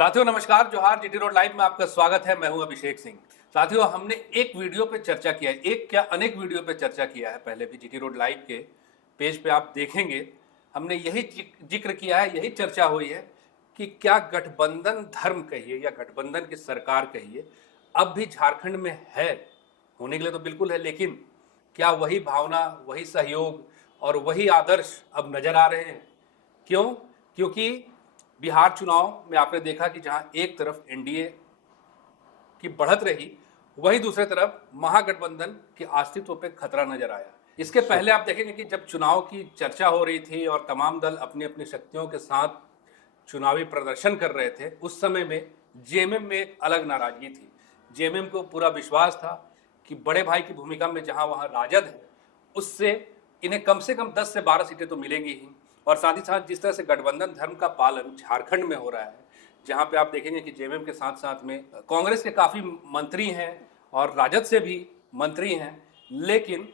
साथियों नमस्कार, जोहार। जीटी रोड लाइव में आपका स्वागत है। मैं हूं अभिषेक सिंह। साथियों, हमने एक वीडियो पे चर्चा किया है, एक क्या अनेक वीडियो पे चर्चा किया है पहले भी। जीटी रोड लाइव के पेज पे आप देखेंगे, हमने यही जिक्र किया है, यही चर्चा हुई है कि क्या गठबंधन धर्म कहिए या गठबंधन की सरकार कहिए, अब भी झारखंड में है। होने के लिए तो बिल्कुल है, लेकिन क्या वही भावना, वही सहयोग और वही आदर्श अब नजर आ रहे हैं? क्यों? क्योंकि बिहार चुनाव में आपने देखा कि जहां एक तरफ एनडीए की बढ़त रही, वहीं दूसरे तरफ महागठबंधन के अस्तित्व पे खतरा नजर आया। इसके पहले आप देखेंगे कि जब चुनाव की चर्चा हो रही थी और तमाम दल अपनी अपनी शक्तियों के साथ चुनावी प्रदर्शन कर रहे थे, उस समय में जेएमएम में एक अलग नाराजगी थी। जेएमएम को पूरा विश्वास था कि बड़े भाई की भूमिका में जहां वहां राजद है, उससे इन्हें कम से कम 10 से 12 सीटें तो मिलेंगी ही। और साथ ही साथ जिस तरह से गठबंधन धर्म का पालन झारखंड में हो रहा है, जहां पे आप देखेंगे कि जेएमएम के साथ साथ में कांग्रेस के काफ़ी मंत्री हैं और राजद से भी मंत्री हैं, लेकिन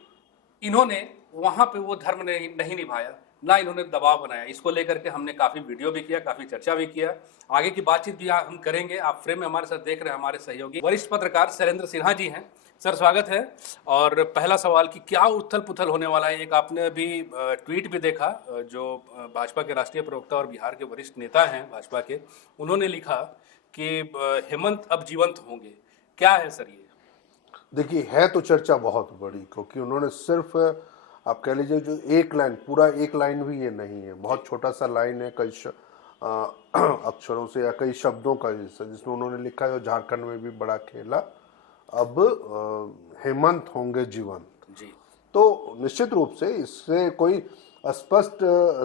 इन्होंने वहां पे वो धर्म नहीं निभाया, ना इन्होंने दबाव बनाया। इसको लेकर के हमने काफ़ी वीडियो भी किया, काफ़ी चर्चा भी किया। आगे की बातचीत भी हम करेंगे। आप फ्रेम में हमारे साथ देख रहे हैं हमारे सहयोगी वरिष्ठ पत्रकार शैलेंद्र सिन्हा जी हैं। सर, स्वागत है। और पहला सवाल कि क्या उथल पुथल होने वाला है? एक आपने अभी ट्वीट भी देखा, जो भाजपा के राष्ट्रीय प्रवक्ता और बिहार के वरिष्ठ नेता हैं भाजपा के, उन्होंने लिखा कि हेमंत अब जीवंत होंगे। क्या है सर ये? देखिए, है तो चर्चा बहुत बड़ी, क्योंकि उन्होंने सिर्फ आप कह लीजिए जो एक लाइन, पूरा एक लाइन भी ये नहीं है, बहुत छोटा सा लाइन है, कई अक्षरों से या कई शब्दों का हिस्सा, जिसमें उन्होंने लिखा है झारखंड में भी बड़ा खेला, अब हेमंत होंगे जीवंत। जी। तो निश्चित रूप से इससे कोई स्पष्ट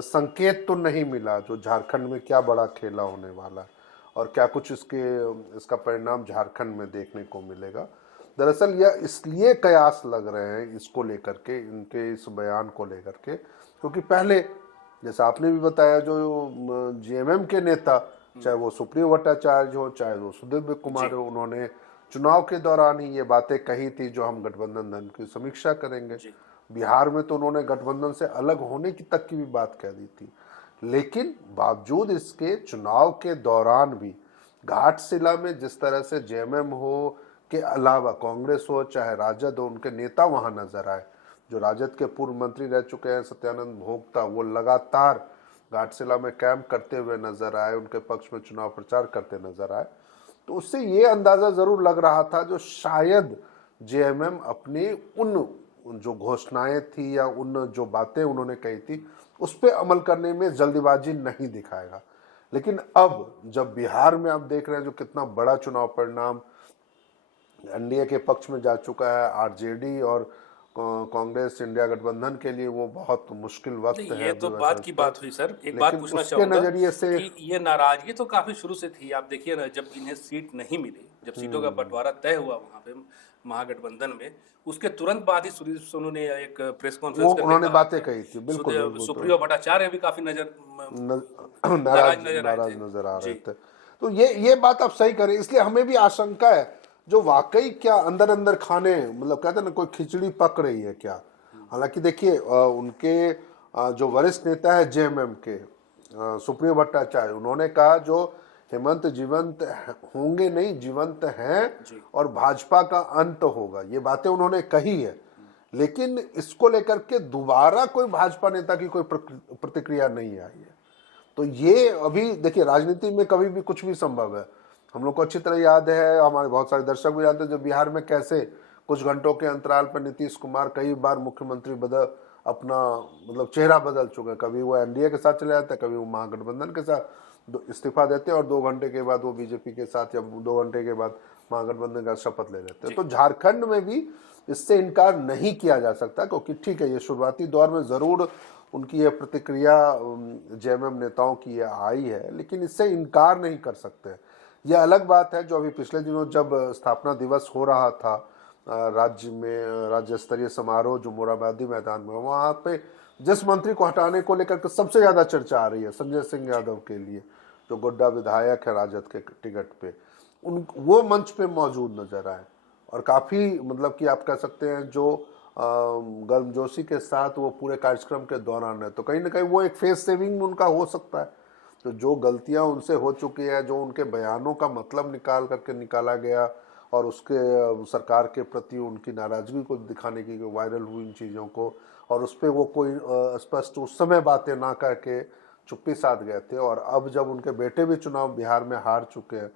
संकेत तो नहीं मिला जो झारखंड में क्या बड़ा खेला होने वाला है और क्या कुछ इसका परिणाम झारखंड में देखने को मिलेगा। दरअसल यह इसलिए कयास लग रहे हैं इसको लेकर के, इनके इस बयान को लेकर के, क्योंकि पहले जैसा आपने भी बताया, जो जेएमएम के नेता, चाहे वो सुप्रियो भट्टाचार्य हो, चाहे वो सुदीव्य कुमार हो, उन्होंने चुनाव के दौरान ही ये बातें कही थी जो हम गठबंधन धन की समीक्षा करेंगे। बिहार में तो उन्होंने गठबंधन से अलग होने की तक की भी बात कह दी थी, लेकिन बावजूद इसके चुनाव के दौरान भी घाटशिला में जिस तरह से जेएमएम हो के अलावा कांग्रेस हो चाहे राजद हो, उनके नेता वहां नजर आए। जो राजद के पूर्व मंत्री रह चुके हैं सत्यानंद भोक्ता, वो लगातार घाटशिला में कैंप करते हुए नजर आए, उनके पक्ष में चुनाव प्रचार करते नजर आए। तो उससे ये अंदाजा जरूर लग रहा था जो शायद जेएमएम अपनी उन जो घोषणाएं थी या उन जो बातें उन्होंने कही थी उस पर अमल करने में जल्दबाजी नहीं दिखाएगा। लेकिन अब जब बिहार में आप देख रहे हैं जो कितना बड़ा चुनाव परिणाम एनडीए के पक्ष में जा चुका है, आरजेडी और कांग्रेस इंडिया गठबंधन के लिए वो बहुत मुश्किल वक्त है। ये तो बात की बात हुई सर। एक बात पूछना उसके चाहूंगा नजरिए से कि ये नाराजगी तो काफी शुरू से थी। आप देखिए ना, जब इन्हें सीट नहीं मिली, जब सीटों का बंटवारा तय हुआ वहां पे महागठबंधन में, उसके तुरंत बाद ही सोनू ने एक प्रेस कॉन्फ्रेंस करके उन्होंने बातें कही थी। बिल्कुल, सुप्रियो भट्टाचार्य भी काफी नाराज नजर आ रहे थे। तो ये बात आप सही करें, इसलिए हमें भी आशंका है जो वाकई क्या अंदर अंदर खाने, मतलब कहते हैं ना, कोई खिचड़ी पक रही है क्या। हालांकि देखिए, उनके जो वरिष्ठ नेता है जेएमएम के सुप्रियो भट्टाचार्य, उन्होंने कहा जो हेमंत जीवंत होंगे नहीं, जीवंत हैं और भाजपा का अंत होगा, ये बातें उन्होंने कही है। लेकिन इसको लेकर के दोबारा कोई भाजपा नेता की कोई प्रतिक्रिया नहीं आई है। तो ये अभी देखिए, राजनीति में कभी भी कुछ भी संभव है। हम लोग को अच्छी तरह याद है, हमारे बहुत सारे दर्शक भी जानते हैं, जो बिहार में कैसे कुछ घंटों के अंतराल पर नीतीश कुमार कई बार मुख्यमंत्री अपना मतलब चेहरा बदल चुके हैं। कभी वो एनडीए के साथ चले जाते हैं, कभी वो महागठबंधन के साथ इस्तीफा देते हैं और 2 घंटे के बाद वो बीजेपी के साथ, या 2 घंटे के बाद महागठबंधन का शपथ ले लेते हैं। तो झारखंड में भी इससे इनकार नहीं किया जा सकता, क्योंकि ठीक है, ये शुरुआती दौर में जरूर उनकी यह प्रतिक्रिया जेएमएम नेताओं की यह आई है, लेकिन इससे इनकार नहीं कर सकते। यह अलग बात है जो अभी पिछले दिनों जब स्थापना दिवस हो रहा था राज्य में, राज्य स्तरीय समारोह जो मोरहाबादी मैदान में, वहाँ पे जिस मंत्री को हटाने को लेकर के सबसे ज्यादा चर्चा आ रही है, संजय सिंह यादव के लिए, जो गोड्डा विधायक है राजद के टिकट पे, वो मंच पे मौजूद नजर आए और काफी, मतलब कि आप कह सकते हैं जो गर्मजोशी के साथ वो पूरे कार्यक्रम के दौरान है। तो कहीं ना कहीं वो एक फेस सेविंग उनका हो सकता है। तो जो गलतियां उनसे हो चुकी है, जो उनके बयानों का मतलब निकाल करके निकाला गया और उसके सरकार के प्रति उनकी नाराजगी को दिखाने की वायरल हुई इन चीज़ों को, और उस पर वो कोई स्पष्ट उस समय बातें ना करके चुप्पी साध गए थे, और अब जब उनके बेटे भी चुनाव बिहार में हार चुके हैं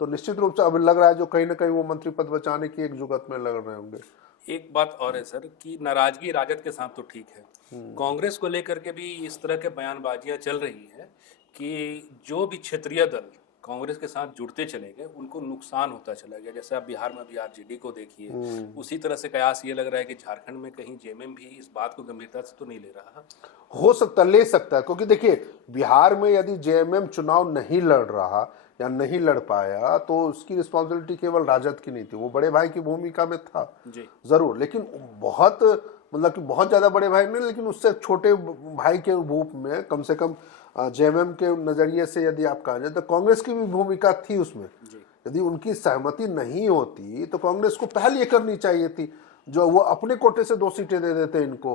तो निश्चित रूप से अब लग रहा है जो कहीं ना कहीं वो मंत्री पद बचाने की एक जुगत में लग रहे होंगे। एक बात और है सर कि नाराजगी राजद के साथ तो ठीक है, कांग्रेस को लेकर के भी इस तरह के बयानबाजियां चल रही है कि जो भी क्षेत्रीय दल कांग्रेस के साथ जुड़ते चले गए उनको नुकसान होता चला गया। जैसे आप बिहार में भी आरजेडी को देखिए, उसी तरह से कयास ये लग रहा है कि झारखंड में कहीं जेएमएम भी इस बात को गंभीरता से तो नहीं ले रहा। हो सकता, ले सकता है, क्योंकि देखिए बिहार में यदि जेएमएम चुनाव नहीं लड़ रहा या नहीं लड़ पाया तो उसकी रिस्पॉन्सिबिलिटी केवल राजद की नहीं थी, वो बड़े भाई की भूमिका में था जी। जरूर, लेकिन बहुत मतलब कि बहुत ज्यादा बड़े भाई नहीं, लेकिन उससे छोटे भाई के रूप में कम से कम जेएमएम के नजरिए से यदि आप कहा जाए तो कांग्रेस की भी भूमिका थी उसमें। यदि उनकी सहमति नहीं होती तो कांग्रेस को पहल ये करनी चाहिए थी जो वो अपने कोटे से 2 सीटें दे देते इनको,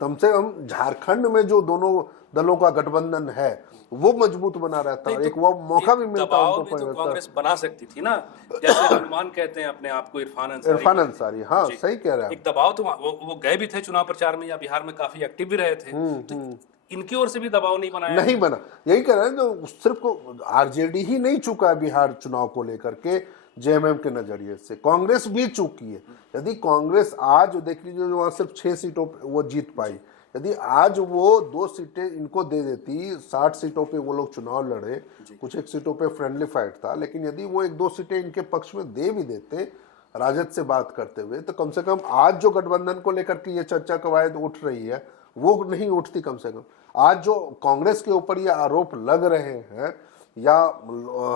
कम से कम झारखंड में जो दोनों दलों का गठबंधन है वो मजबूत बना रहता है, एक वो मौका भी मिलता उनको। तो कांग्रेस बना सकती थी ना, जैसे हनुमान कहते हैं अपने आप को इरफान अंसारी, हाँ सही कह रहे हैं। एक दबाव तो वो गए भी थे चुनाव प्रचार में या बिहार में काफी एक्टिव भी रहे थे, तो इनकी ओर से भी दबाव नहीं बनाया, नहीं बना, यही कह रहे हैं जो सिर्फ आरजेडी ही नहीं चुका है बिहार चुनाव को लेकर के जेएमएम के नजरिए से, कांग्रेस भी चुकी है। यदि कांग्रेस आज देख लीजिए जो वहां सिर्फ 6 सीटों पे वो जीत पाई, यदि आज वो 2 सीटें इनको दे देती, 60 सीटों पे वो लोग चुनाव लड़े, कुछ एक सीटों पे फ्रेंडली फाइट था, लेकिन यदि वो 1-2 सीटें इनके पक्ष में दे भी देते राजद से बात करते हुए, तो कम से कम आज जो गठबंधन को लेकर के ये चर्चा कवायद उठ रही है वो नहीं उठती। कम से कम आज जो कांग्रेस के ऊपर ये आरोप लग रहे हैं, या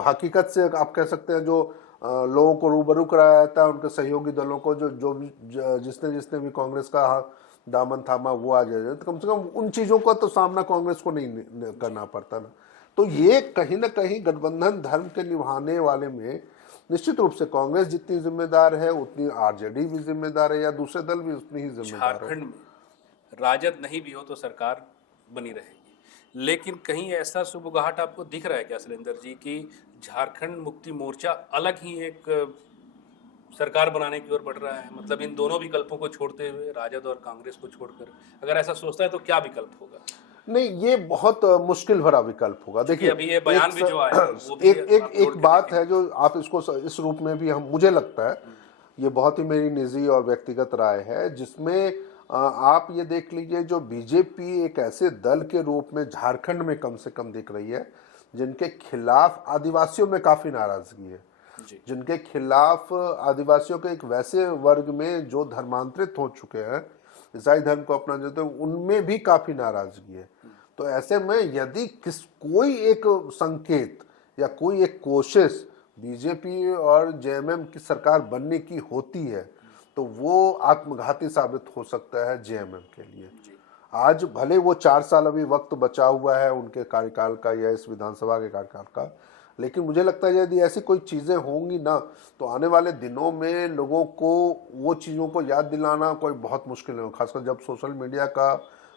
हकीकत से आप कह सकते हैं जो लोगों को रूबरू कराया जाता है उनके सहयोगी दलों को, जो जिसने भी कांग्रेस का दामन थामा वो आ जाए, तो कम से कम उन चीजों का तो सामना कांग्रेस को नहीं करना पड़ता ना। तो ये कहीं ना कहीं गठबंधन धर्म के निभाने वाले में निश्चित रूप से कांग्रेस जितनी जिम्मेदार है उतनी आरजेडी भी जिम्मेदार है, या दूसरे दल भी उतनी ही जिम्मेदार है। झारखंड में राजद नहीं भी हो तो सरकार बनी रहेगी, लेकिन कहीं ऐसा सुबुगाहट आपको दिख रहा है क्या शैलेंद्र जी कि झारखंड मुक्ति मोर्चा अलग ही एक सरकार बनाने की ओर बढ़ रहा है? मतलब इन दोनों विकल्पों को छोड़ते हुए, राजद और कांग्रेस को छोड़कर अगर ऐसा सोचता है तो क्या विकल्प होगा? नहीं, ये बहुत मुश्किल भरा विकल्प होगा। देखिए अभी ये बयान भी जो आया वो भी एक बात है जो आप इसको इस रूप में भी हम, मुझे लगता है ये बहुत ही मेरी निजी और व्यक्तिगत राय है, जिसमें आप ये देख लीजिए जो बीजेपी एक ऐसे दल के रूप में झारखंड में कम से कम दिख रही है जिनके खिलाफ आदिवासियों में काफी नाराजगी है, जिनके खिलाफ आदिवासियों के एक वैसे वर्ग में जो धर्मांतरित हो चुके हैं, ईसाई धर्म को अपना जाते हैं, उनमें भी काफी नाराजगी है। तो ऐसे में यदि कोई एक संकेत या कोई एक कोशिश बीजेपी और जेएमएम की सरकार बनने की होती है तो वो आत्मघाती साबित हो सकता है जेएमएम के लिए। आज भले वो 4 साल अभी वक्त बचा हुआ है उनके कार्यकाल का या इस विधानसभा के कार्यकाल का, लेकिन मुझे लगता है यदि ऐसी कोई चीज़ें होंगी ना तो आने वाले दिनों में लोगों को वो चीज़ों को याद दिलाना कोई बहुत मुश्किल है, खासकर जब सोशल मीडिया का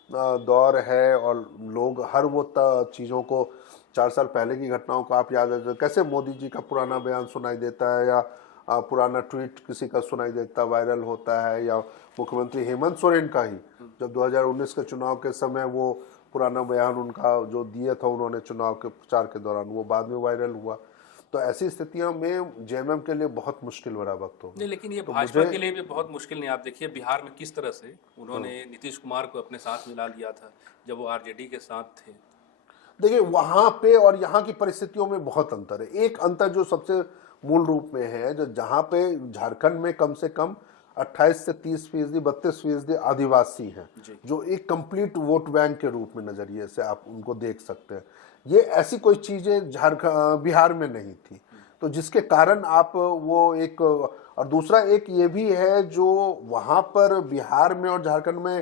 दौर है और लोग हर वो चीज़ों को 4 साल पहले की घटनाओं को आप याद है, कैसे मोदी जी का पुराना बयान सुनाई देता है या पुराना ट्वीट किसी का सुनाई देता वायरल होता है, या मुख्यमंत्री हेमंत सोरेन का ही जब 2019 के चुनाव के समय वो पुराना बयान उनका जो दिया था उन्होंने चुनाव के प्रचार के दौरान, वो बाद में वायरल हुआ। तो ऐसी स्थितियों में जेएमएम के लिए बहुत मुश्किल भरा वक्त होगा। नहीं, लेकिन ये तो भाजपा के लिए भी बहुत मुश्किल नहीं। आप देखिए बिहार में किस तरह से उन्होंने नीतीश कुमार को अपने साथ मिला लिया था जब वो आरजेडी के साथ थे। देखिए वहां पे और यहाँ की परिस्थितियों में बहुत अंतर है। एक अंतर जो सबसे मूल रूप में है, जो जहाँ पे झारखंड में कम से कम 28 से 30%, 32% आदिवासी हैं, जो एक कंप्लीट वोट बैंक के रूप में नजरिए से आप उनको देख सकते हैं। ये ऐसी कोई चीजें झारखंड बिहार में नहीं थी, तो जिसके कारण आप वो एक, और दूसरा एक ये भी है जो वहाँ पर बिहार में और झारखंड में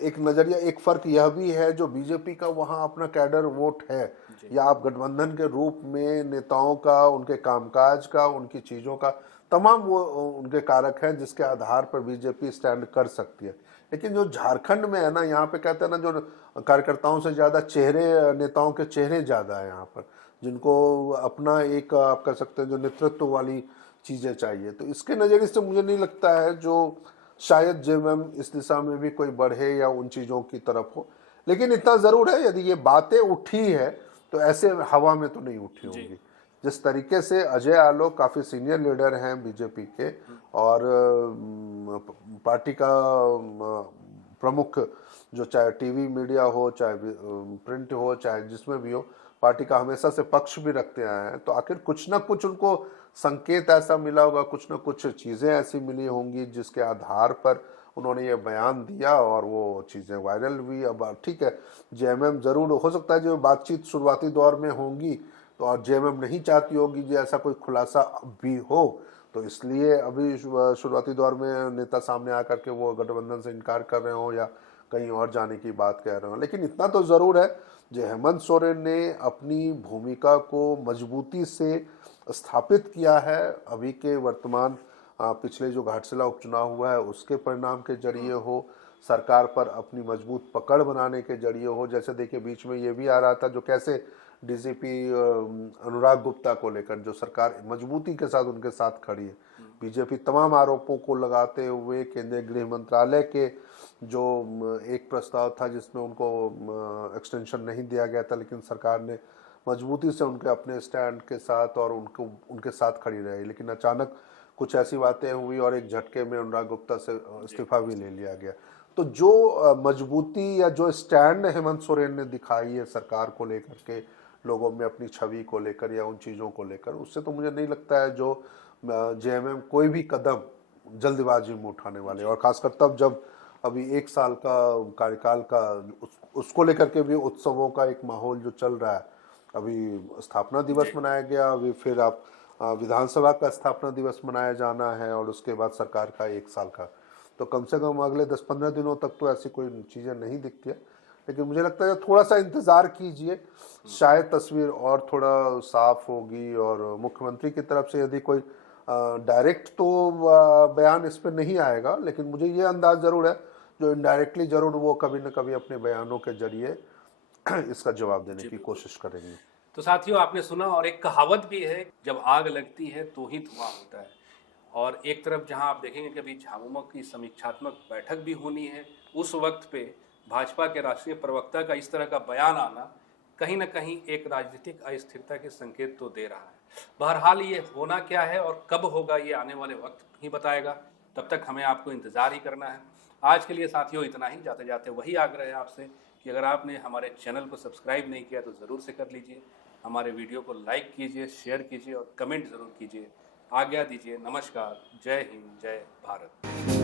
एक नजरिया, एक फर्क यह भी है जो बीजेपी का वहाँ अपना कैडर वोट है, या आप गठबंधन के रूप में नेताओं का, उनके कामकाज का, उनकी चीज़ों का तमाम वो उनके कारक हैं जिसके आधार पर बीजेपी स्टैंड कर सकती है। लेकिन जो झारखंड में है ना, यहाँ पे कहते हैं ना, जो कार्यकर्ताओं से ज्यादा चेहरे, नेताओं के चेहरे ज्यादा है यहाँ पर, जिनको अपना एक आप कह सकते हैं जो नेतृत्व वाली चीजें चाहिए। तो इसके नजरिए से मुझे नहीं लगता है जो शायद जेएमएम इस दिशा में भी कोई बढ़े या उन चीजों की तरफ हो। लेकिन इतना जरूर है, यदि ये बातें उठी है तो ऐसे हवा में तो नहीं उठी होंगी। जिस तरीके से अजय आलोक काफी सीनियर लीडर हैं बीजेपी के, और पार्टी का प्रमुख, जो चाहे टीवी मीडिया हो, चाहे प्रिंट हो, चाहे जिसमें भी हो, पार्टी का हमेशा से पक्ष भी रखते आए हैं। तो आखिर कुछ ना कुछ उनको संकेत ऐसा मिला होगा, कुछ ना कुछ चीजें ऐसी मिली होंगी जिसके आधार पर उन्होंने ये बयान दिया और वो चीजें वायरल हुई। अब ठीक है, जेएमएम जरूर हो सकता है जो बातचीत शुरुआती दौर में होंगी तो, और जेएमएम नहीं चाहती होगी कि ऐसा कोई खुलासा भी हो, तो इसलिए अभी शुरुआती दौर में नेता सामने आकर के वो गठबंधन से इनकार कर रहे हो या कहीं और जाने की बात कह रहे हो। लेकिन इतना तो जरूर है, जो हेमंत सोरेन ने अपनी भूमिका को मजबूती से स्थापित किया है अभी के वर्तमान पिछले जो घाटशिला उपचुनाव हुआ है उसके परिणाम के जरिए हो, सरकार पर अपनी मजबूत पकड़ बनाने के जरिए हो। जैसे देखिए बीच में ये भी आ रहा था जो कैसे डीजीपी अनुराग गुप्ता को लेकर जो सरकार मजबूती के साथ उनके साथ खड़ी है, बीजेपी तमाम आरोपों को लगाते हुए केंद्रीय गृह मंत्रालय के जो एक प्रस्ताव था जिसमें उनको एक्सटेंशन नहीं दिया गया था, लेकिन सरकार ने मजबूती से उनके अपने स्टैंड के साथ और उनके साथ खड़ी रही। लेकिन अचानक कुछ ऐसी बातें हुई और एक झटके में अनुराग गुप्ता से इस्तीफा भी ले लिया गया। तो जो मजबूती या जो स्टैंड हेमंत सोरेन ने दिखाई है सरकार को लेकर के, लोगों में अपनी छवि को लेकर या उन चीज़ों को लेकर, उससे तो मुझे नहीं लगता है जो जेएमएम कोई भी कदम जल्दबाजी में उठाने वाले, और खासकर तब जब अभी 1 साल का कार्यकाल का उसको लेकर के भी उत्सवों का एक माहौल जो चल रहा है। अभी स्थापना दिवस मनाया गया, अभी फिर आप विधानसभा का स्थापना दिवस मनाया जाना है, और उसके बाद सरकार का 1 साल का, तो कम से कम अगले 10-15 दिनों तक तो ऐसी कोई चीज़ें नहीं दिखती है। लेकिन मुझे लगता है थोड़ा सा इंतजार कीजिए, शायद तस्वीर और थोड़ा साफ होगी। और मुख्यमंत्री की तरफ से यदि कोई डायरेक्ट तो बयान इस पर नहीं आएगा, लेकिन मुझे ये अंदाज जरूर है जो इनडायरेक्टली जरूर वो कभी न कभी अपने बयानों के जरिए इसका जवाब देने की कोशिश करेंगे। तो साथियों, आपने सुना, और एक कहावत भी है, जब आग लगती है तो ही धुआं होता है। और एक तरफ जहां आप देखेंगे कि अभी झामुमो की समीक्षात्मक बैठक भी होनी है, उस वक्त पे भाजपा के राष्ट्रीय प्रवक्ता का इस तरह का बयान आना कहीं ना कहीं एक राजनीतिक अस्थिरता के संकेत तो दे रहा है। बहरहाल ये होना क्या है और कब होगा ये आने वाले वक्त ही बताएगा, तब तक हमें आपको इंतज़ार ही करना है। आज के लिए साथियों इतना ही। जाते जाते वही आग्रह है आपसे कि अगर आपने हमारे चैनल को सब्सक्राइब नहीं किया तो ज़रूर से कर लीजिए, हमारे वीडियो को लाइक कीजिए, शेयर कीजिए और कमेंट ज़रूर कीजिए। आज्ञा दीजिए। नमस्कार। जय हिंद, जय भारत।